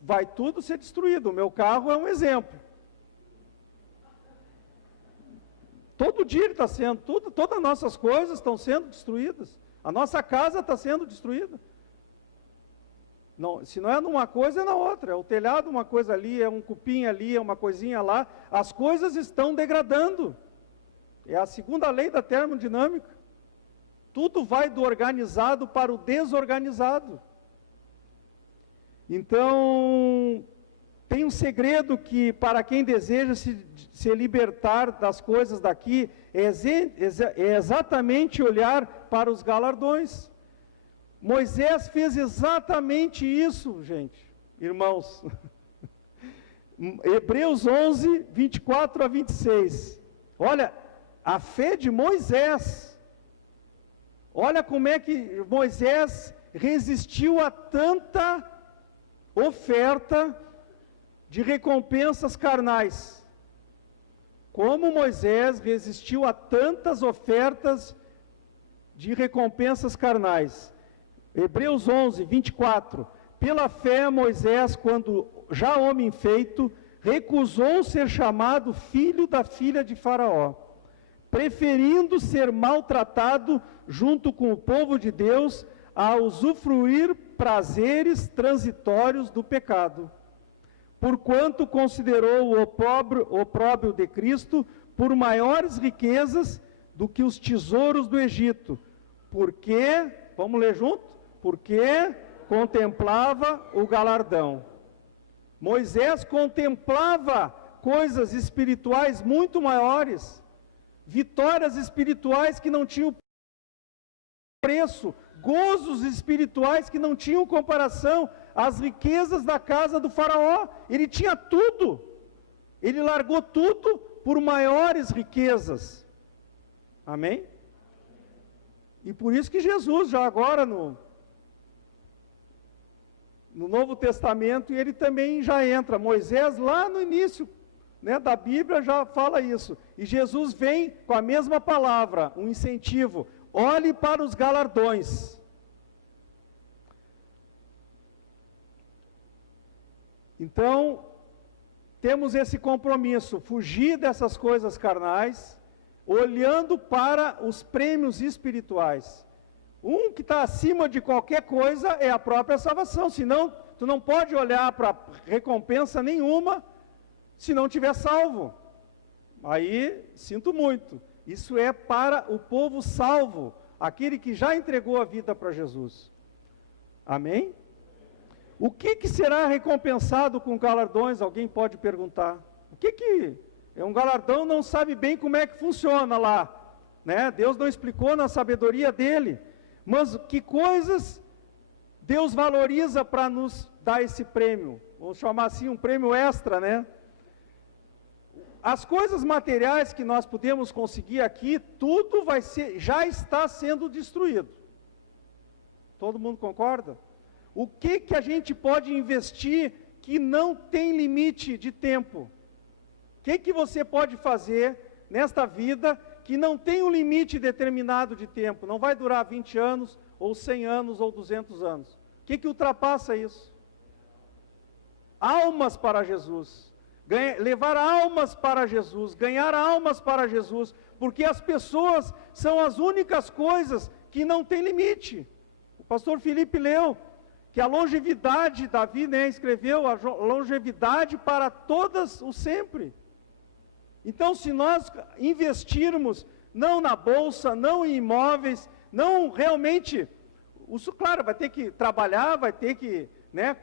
vai tudo ser destruído. O meu carro é um exemplo. Todo dia ele está sendo, todas as nossas coisas estão sendo destruídas. A nossa casa está sendo destruída. Não, se não é numa coisa, é na outra. É o telhado, uma coisa ali, é um cupim ali, é uma coisinha lá. As coisas estão degradando. É a segunda lei da termodinâmica. Tudo vai do organizado para o desorganizado. Então, tem um segredo que, para quem deseja se libertar das coisas daqui, é exatamente olhar para os galardões. Moisés fez exatamente isso, gente, irmãos. Hebreus 11, 24 a 26. Olha, a fé de Moisés. Olha como é que Moisés resistiu a tanta oferta de recompensas carnais. Como Moisés resistiu a tantas ofertas de recompensas carnais. Hebreus 11, 24. Pela fé, Moisés, quando já homem feito, recusou ser chamado filho da filha de Faraó, preferindo ser maltratado junto com o povo de Deus, a usufruir prazeres transitórios do pecado. Porquanto considerou o opróbrio de Cristo por maiores riquezas do que os tesouros do Egito. Porque, vamos ler junto? Porque contemplava o galardão. Moisés contemplava coisas espirituais muito maiores, vitórias espirituais que não tinham preço, gozos espirituais que não tinham comparação, as riquezas da casa do faraó. Ele tinha tudo, ele largou tudo por maiores riquezas. Amém? E por isso que Jesus, já agora no Novo Testamento, ele também já entra. Moisés, lá no início, né, da Bíblia, já fala isso. E Jesus vem com a mesma palavra, um incentivo. Olhe para os galardões. Então, temos esse compromisso, fugir dessas coisas carnais, olhando para os prêmios espirituais. Um que está acima de qualquer coisa é a própria salvação, senão tu não pode olhar para recompensa nenhuma se não tiver salvo. Aí, sinto muito, isso é para o povo salvo, aquele que já entregou a vida para Jesus. Amém? O que será recompensado com galardões? Alguém pode perguntar. O que é um galardão? Não sabe bem como é que funciona lá, né? Deus não explicou na sabedoria dele. Mas que coisas Deus valoriza para nos dar esse prêmio? Vamos chamar assim, um prêmio extra, né? As coisas materiais que nós podemos conseguir aqui, tudo já está sendo destruído. Todo mundo concorda? O que a gente pode investir que não tem limite de tempo? O que você pode fazer nesta vida que não tem um limite determinado de tempo? Não vai durar 20 anos, ou 100 anos, ou 200 anos. O que ultrapassa isso? Almas para Jesus. Levar almas para Jesus, ganhar almas para Jesus, porque as pessoas são as únicas coisas que não têm limite. O pastor Felipe leu que a longevidade, Davi, né, escreveu a longevidade para todas o sempre. Então, se nós investirmos, não na bolsa, não em imóveis, não realmente, isso, claro, vai ter que trabalhar, vai ter que, né,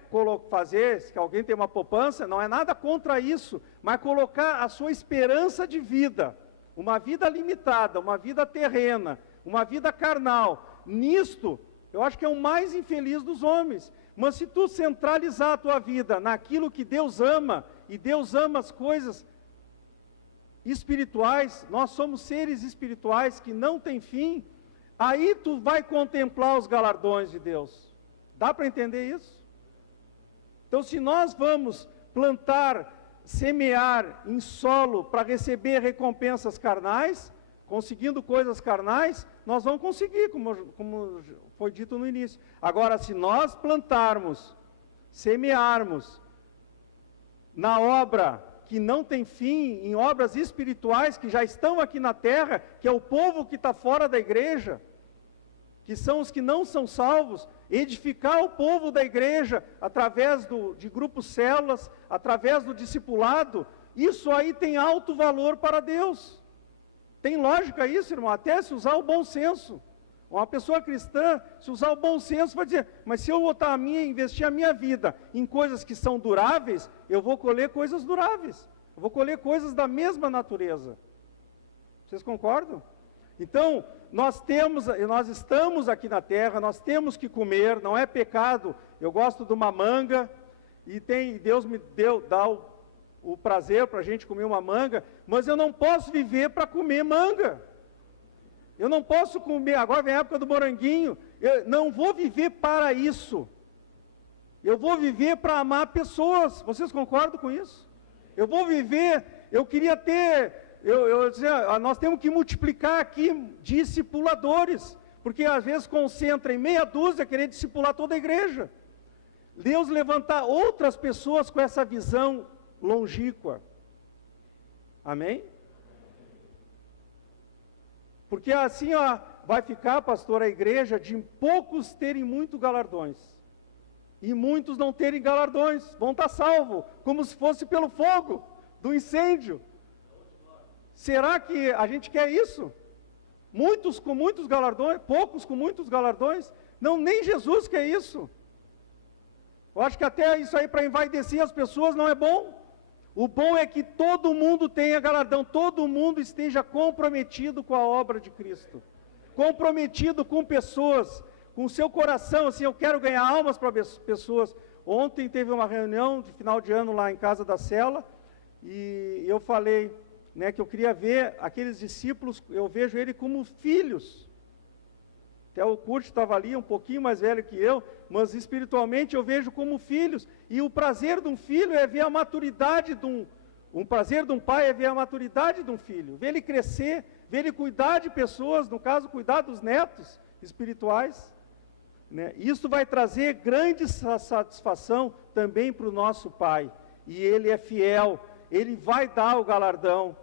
fazer, se alguém tem uma poupança, não é nada contra isso, mas colocar a sua esperança de vida, uma vida limitada, uma vida terrena, uma vida carnal, nisto, eu acho que é o mais infeliz dos homens, Mas se tu centralizar a tua vida naquilo que Deus ama, e Deus ama as coisas espirituais, nós somos seres espirituais que não têm fim, aí tu vai contemplar os galardões de Deus. Dá para entender isso? Então, se nós vamos plantar, semear em solo para receber recompensas carnais, conseguindo coisas carnais, nós vamos conseguir, como foi dito no início. Agora, se nós plantarmos, semearmos na obra que não tem fim, em obras espirituais que já estão aqui na terra, que é o povo que está fora da igreja, que são os que não são salvos, edificar o povo da igreja através de grupos células, através do discipulado, isso aí tem alto valor para Deus. Tem lógica isso, irmão, até se usar o bom senso. Uma pessoa cristã, se usar o bom senso, vai dizer, mas se eu botar investir a minha vida em coisas que são duráveis, eu vou colher coisas duráveis. Eu vou colher coisas da mesma natureza. Vocês concordam? Então, nós estamos aqui na terra, nós temos que comer, não é pecado. Eu gosto de uma manga, e Deus me dá o prazer para a gente comer uma manga, mas eu não posso viver para comer manga. Eu não posso comer, agora vem a época do moranguinho, eu não vou viver para isso. Eu vou viver para amar pessoas. Vocês concordam com isso? Eu vou viver, eu queria ter, nós temos que multiplicar aqui discipuladores, porque às vezes concentra em meia dúzia querer discipular toda a igreja. Deus levantar outras pessoas com essa visão longínqua. Amém? Porque assim, vai ficar, pastor, a igreja de poucos terem muitos galardões. E muitos não terem galardões, vão estar salvos, como se fosse pelo fogo do incêndio. Será que a gente quer isso? Muitos com muitos galardões, poucos com muitos galardões? Não, nem Jesus quer isso. Eu acho que até isso aí para envaidecer as pessoas não é bom. O bom é que todo mundo tenha galardão, todo mundo esteja comprometido com a obra de Cristo, comprometido com pessoas, com o seu coração, assim, eu quero ganhar almas para pessoas. Ontem teve uma reunião de final de ano lá em casa da cela, e eu falei, né, que eu queria ver aqueles discípulos, eu vejo ele como filhos. Até o Curte estava ali, um pouquinho mais velho que eu, mas espiritualmente eu vejo como filhos. E o prazer de um filho é ver a maturidade um prazer de um pai é ver a maturidade de um filho, ver ele crescer, ver ele cuidar de pessoas, no caso, cuidar dos netos espirituais. Né? Isso vai trazer grande satisfação também para o nosso Pai. E Ele é fiel, Ele vai dar o galardão.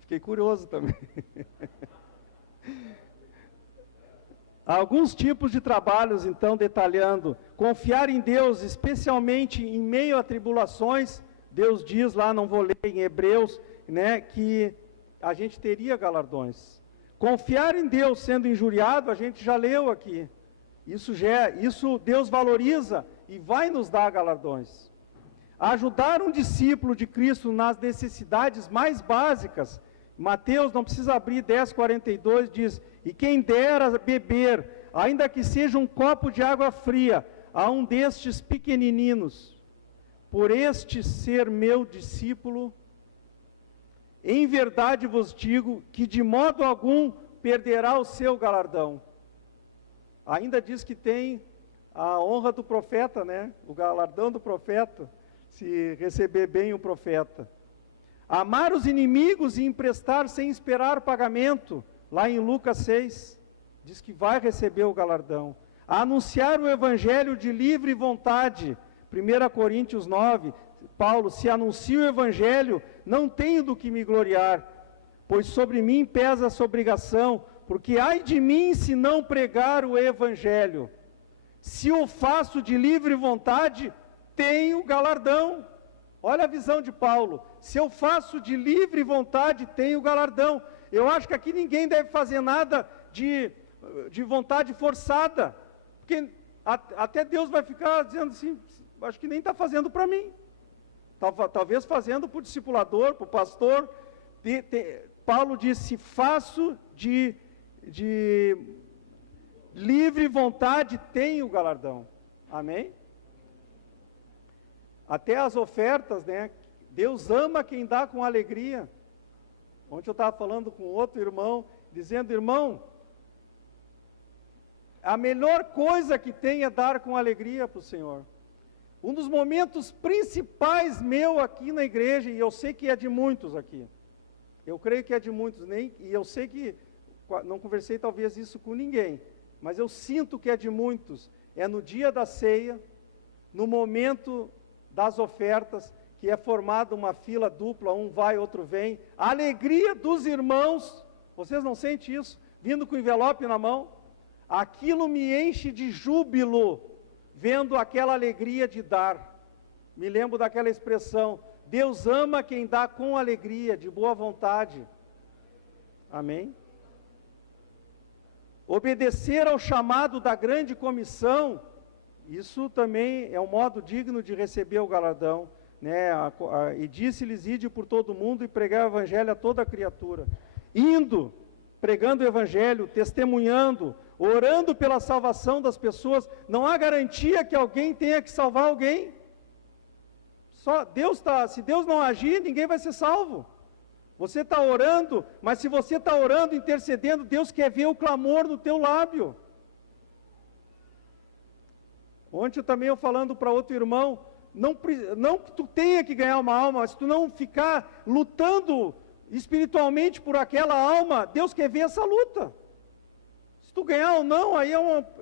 Fiquei curioso também. Alguns tipos de trabalhos, então, detalhando. Confiar em Deus, especialmente em meio a tribulações. Deus diz lá, não vou ler em Hebreus, né, que a gente teria galardões. Confiar em Deus sendo injuriado, a gente já leu aqui. Isso Deus valoriza e vai nos dar galardões. Ajudar um discípulo de Cristo nas necessidades mais básicas. Mateus, não precisa abrir, 10:42, diz, e quem dera beber, ainda que seja um copo de água fria, a um destes pequenininos, por este ser meu discípulo, em verdade vos digo que de modo algum perderá o seu galardão. Ainda diz que tem a honra do profeta, né? O galardão do profeta, se receber bem o profeta. Amar os inimigos e emprestar sem esperar pagamento, lá em Lucas 6, diz que vai receber o galardão. Anunciar o evangelho de livre vontade, 1 Coríntios 9, Paulo, se anuncio o evangelho, não tenho do que me gloriar, pois sobre mim pesa essa obrigação, porque ai de mim se não pregar o evangelho. Se o faço de livre vontade, tenho galardão. Olha a visão de Paulo, se eu faço de livre vontade, tenho galardão. Eu acho que aqui ninguém deve fazer nada de vontade forçada, porque até Deus vai ficar dizendo assim, acho que nem está fazendo para mim. Talvez fazendo para o discipulador, para o pastor, Paulo disse, faço de livre vontade, tenho o galardão. Amém? Até as ofertas, né? Deus ama quem dá com alegria. Ontem eu estava falando com outro irmão, dizendo, irmão, a melhor coisa que tem é dar com alegria para o Senhor. Um dos momentos principais meu aqui na igreja, e eu sei que é de muitos aqui, eu creio que é de muitos, e eu sei que, não conversei talvez isso com ninguém, mas eu sinto que é de muitos, é no dia da ceia, no momento das ofertas, que é formada uma fila dupla, um vai, outro vem, a alegria dos irmãos, vocês não sentem isso? Vindo com o envelope na mão, aquilo me enche de júbilo, vendo aquela alegria de dar. Me lembro daquela expressão, Deus ama quem dá com alegria, de boa vontade. Amém? Obedecer ao chamado da grande comissão, isso também é um modo digno de receber o galardão, né? E disse-lhes, ide por todo mundo e pregar o evangelho a toda criatura. Indo, pregando o evangelho, testemunhando, orando pela salvação das pessoas, não há garantia que alguém tenha que salvar alguém. Se Deus não agir, ninguém vai ser salvo. Você está orando, mas se você está orando, intercedendo, Deus quer ver o clamor no teu lábio. Ontem também eu falando para outro irmão, não que tu tenha que ganhar uma alma, mas se tu não ficar lutando espiritualmente por aquela alma, Deus quer ver essa luta. Se tu ganhar ou não, aí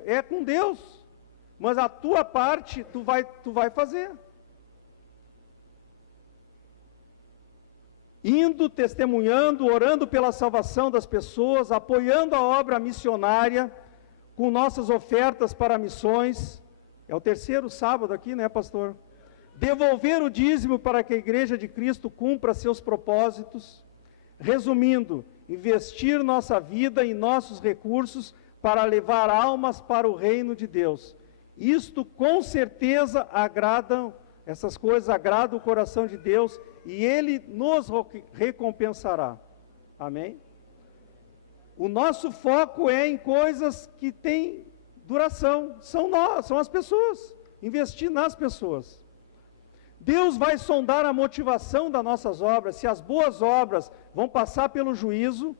é com Deus. Mas a tua parte, tu vai fazer. Indo, testemunhando, orando pela salvação das pessoas, apoiando a obra missionária, com nossas ofertas para missões. É o terceiro sábado aqui, né, pastor? Devolver o dízimo para que a Igreja de Cristo cumpra seus propósitos. Resumindo, investir nossa vida e nossos recursos para levar almas para o reino de Deus. Isto com certeza essas coisas agradam o coração de Deus e Ele nos recompensará. Amém? O nosso foco é em coisas que têm duração, são as pessoas, investir nas pessoas. Deus vai sondar a motivação das nossas obras, se as boas obras vão passar pelo juízo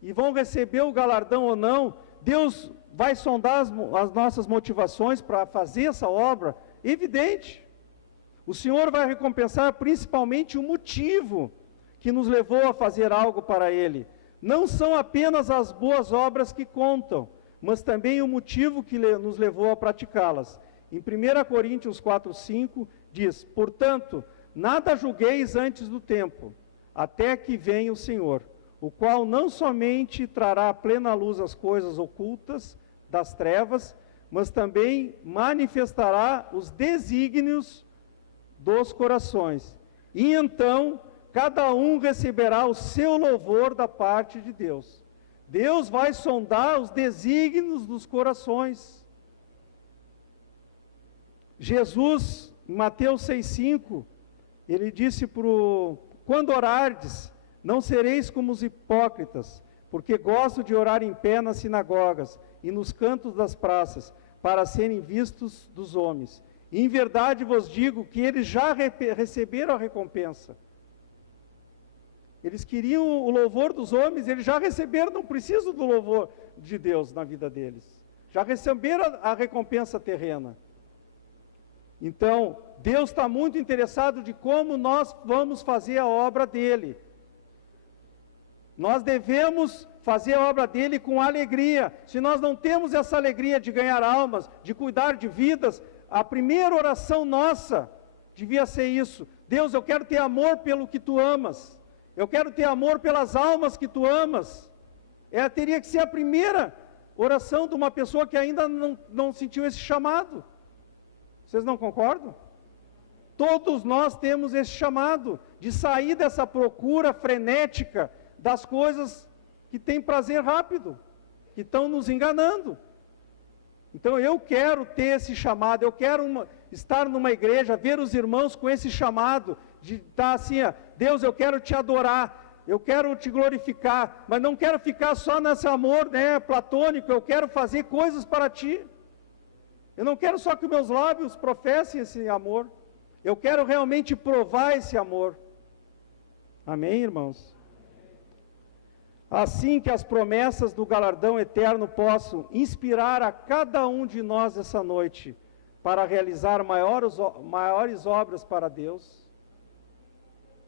e vão receber o galardão ou não. Deus vai sondar as nossas motivações para fazer essa obra, evidente. O Senhor vai recompensar principalmente o motivo que nos levou a fazer algo para Ele. Não são apenas as boas obras que contam, mas também o motivo que nos levou a praticá-las. Em 1 Coríntios 4:5 diz, portanto, nada julgueis antes do tempo, até que venha o Senhor, o qual não somente trará à plena luz as coisas ocultas das trevas, mas também manifestará os desígnios dos corações. E então, cada um receberá o seu louvor da parte de Deus. Deus vai sondar os desígnios dos corações. Jesus, em Mateus 6,5, ele disse quando orardes, não sereis como os hipócritas, porque gostam de orar em pé nas sinagogas e nos cantos das praças, para serem vistos dos homens. E em verdade vos digo que eles já receberam a recompensa. Eles queriam o louvor dos homens, eles já receberam, não precisam do louvor de Deus na vida deles. Já receberam a recompensa terrena. Então, Deus está muito interessado de como nós vamos fazer a obra dEle. Nós devemos fazer a obra dEle com alegria. Se nós não temos essa alegria de ganhar almas, de cuidar de vidas, a primeira oração nossa devia ser isso. Deus, eu quero ter amor pelo que Tu amas. Eu quero ter amor pelas almas que Tu amas. Teria que ser a primeira oração de uma pessoa que ainda não sentiu esse chamado. Vocês não concordam? Todos nós temos esse chamado de sair dessa procura frenética das coisas que têm prazer rápido, que estão nos enganando. Então eu quero ter esse chamado, eu quero estar numa igreja, ver os irmãos com esse chamado, de estar assim, Deus, eu quero Te adorar. eu quero te glorificar, mas não quero ficar só nesse amor, né, platônico, eu quero fazer coisas para ti. Eu não quero só que meus lábios professem esse amor, eu quero realmente provar esse amor. Amém, irmãos? Assim que as promessas do galardão eterno possam inspirar a cada um de nós essa noite, para realizar maiores obras para Deus,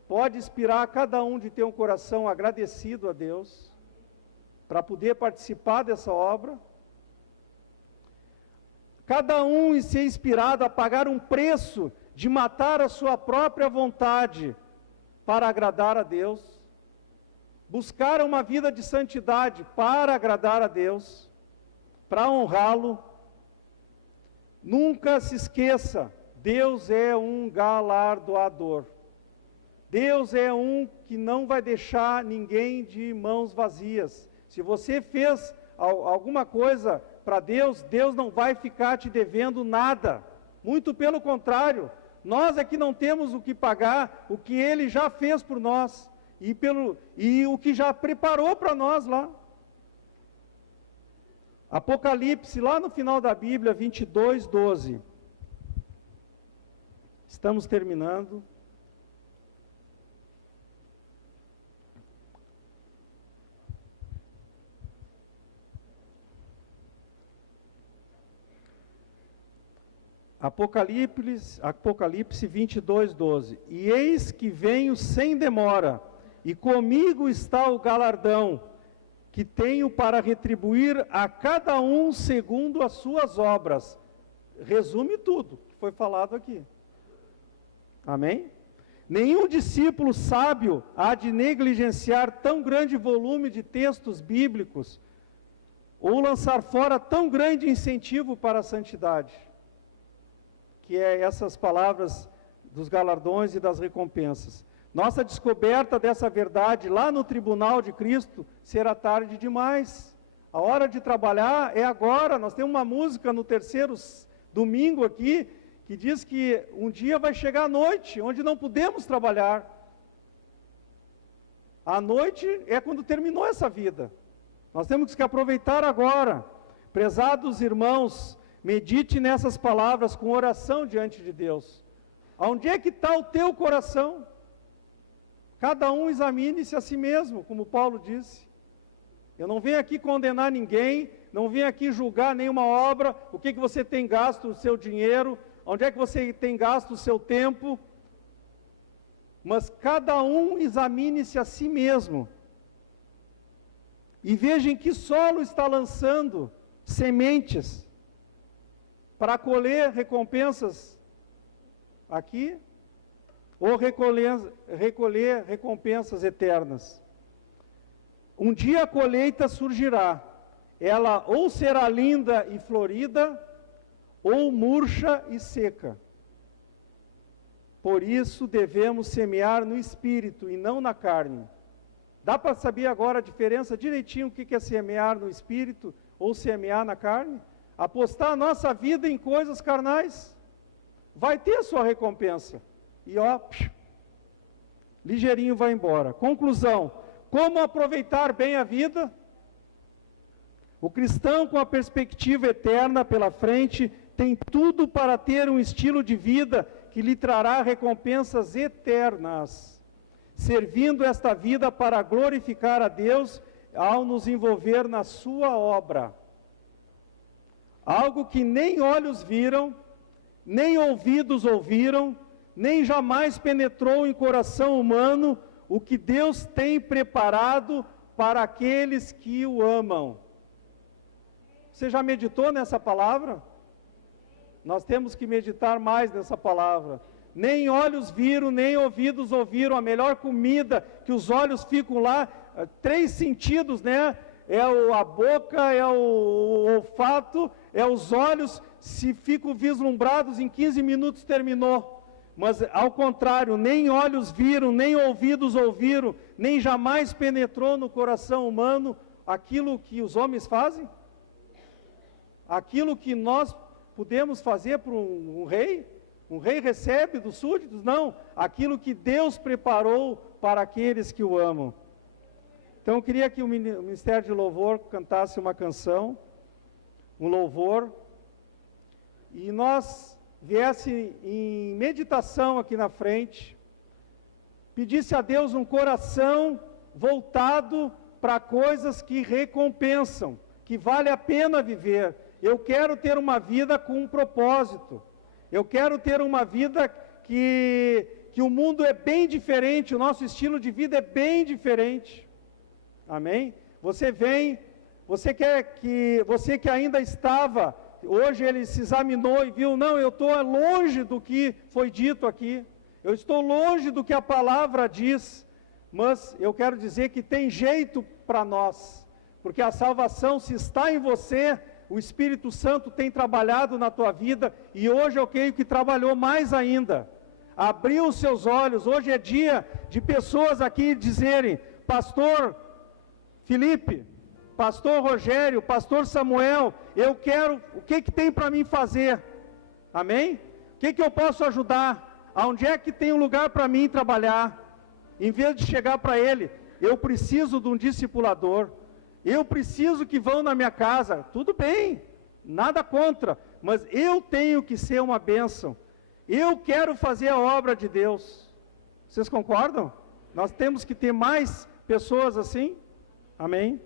pode inspirar cada um de ter um coração agradecido a Deus, para poder participar dessa obra. Cada um ser inspirado a pagar um preço de matar a sua própria vontade para agradar a Deus. Buscar uma vida de santidade para agradar a Deus, para honrá-lo. Nunca se esqueça, Deus é um galardoador. Deus é um que não vai deixar ninguém de mãos vazias. Se você fez alguma coisa para Deus, Deus não vai ficar te devendo nada. Muito pelo contrário, nós é que não temos o que pagar, o que Ele já fez por nós, e o que já preparou para nós lá. Apocalipse, lá no final da Bíblia, 22:12. Estamos terminando. Apocalipse 22:12. E eis que venho sem demora, e comigo está o galardão, que tenho para retribuir a cada um segundo as suas obras. Resume tudo que foi falado aqui. Amém? Nenhum discípulo sábio há de negligenciar tão grande volume de textos bíblicos, ou lançar fora tão grande incentivo para a santidade, que é essas palavras dos galardões e das recompensas. Nossa descoberta dessa verdade lá no tribunal de Cristo será tarde demais. A hora de trabalhar é agora. Nós temos uma música no terceiro domingo aqui, que diz que um dia vai chegar a noite, onde não podemos trabalhar. A noite é quando terminou essa vida. Nós temos que aproveitar agora. Prezados irmãos, medite nessas palavras com oração diante de Deus. Aonde é que está o teu coração? Cada um examine-se a si mesmo, como Paulo disse. Eu não venho aqui condenar ninguém, não venho aqui julgar nenhuma obra, o que você tem gasto o seu dinheiro, onde é que você tem gasto o seu tempo. Mas cada um examine-se a si mesmo. E veja em que solo está lançando sementes para colher recompensas aqui, ou recolher recompensas eternas. Um dia a colheita surgirá, ela ou será linda e florida, ou murcha e seca. Por isso devemos semear no espírito e não na carne. Dá para saber agora a diferença direitinho o que é semear no espírito ou semear na carne? Apostar a nossa vida em coisas carnais, vai ter a sua recompensa. E ó, ligeirinho vai embora. Conclusão, como aproveitar bem a vida? O cristão com a perspectiva eterna pela frente tem tudo para ter um estilo de vida que lhe trará recompensas eternas, servindo esta vida para glorificar a Deus ao nos envolver na sua obra. Algo que nem olhos viram, nem ouvidos ouviram, nem jamais penetrou em coração humano o que Deus tem preparado para aqueles que o amam. Você já meditou nessa palavra? Nós temos que meditar mais nessa palavra. Nem olhos viram, nem ouvidos ouviram. A melhor comida que os olhos ficam lá, 3 sentidos, né? É a boca, é o olfato, é os olhos. Se ficam vislumbrados, em 15 minutos terminou. Mas ao contrário, nem olhos viram, nem ouvidos ouviram, nem jamais penetrou no coração humano aquilo que os homens fazem? Aquilo que nós podemos fazer para um rei? Um rei recebe dos súditos? Não, aquilo que Deus preparou para aqueles que o amam. Então eu queria que o Ministério de Louvor cantasse uma canção, um louvor, e nós viesse em meditação aqui na frente, pedisse a Deus um coração voltado para coisas que recompensam, que vale a pena viver. Eu quero ter uma vida com um propósito, eu quero ter uma vida que o mundo é bem diferente, o nosso estilo de vida é bem diferente. Amém? Você que ainda estava, hoje ele se examinou e viu, não, eu estou longe do que foi dito aqui, eu estou longe do que a palavra diz, mas eu quero dizer que tem jeito para nós, porque a salvação, se está em você, o Espírito Santo tem trabalhado na tua vida, e hoje eu creio que trabalhou mais ainda, abriu os seus olhos. Hoje é dia de pessoas aqui dizerem, pastor Felipe, pastor Rogério, pastor Samuel, eu quero, o que tem para mim fazer? Amém? O que eu posso ajudar? Aonde é que tem um lugar para mim trabalhar? Em vez de chegar para ele, eu preciso de um discipulador, eu preciso que vão na minha casa, tudo bem, nada contra, mas eu tenho que ser uma bênção, eu quero fazer a obra de Deus. Vocês concordam? Nós temos que ter mais pessoas assim? Amém?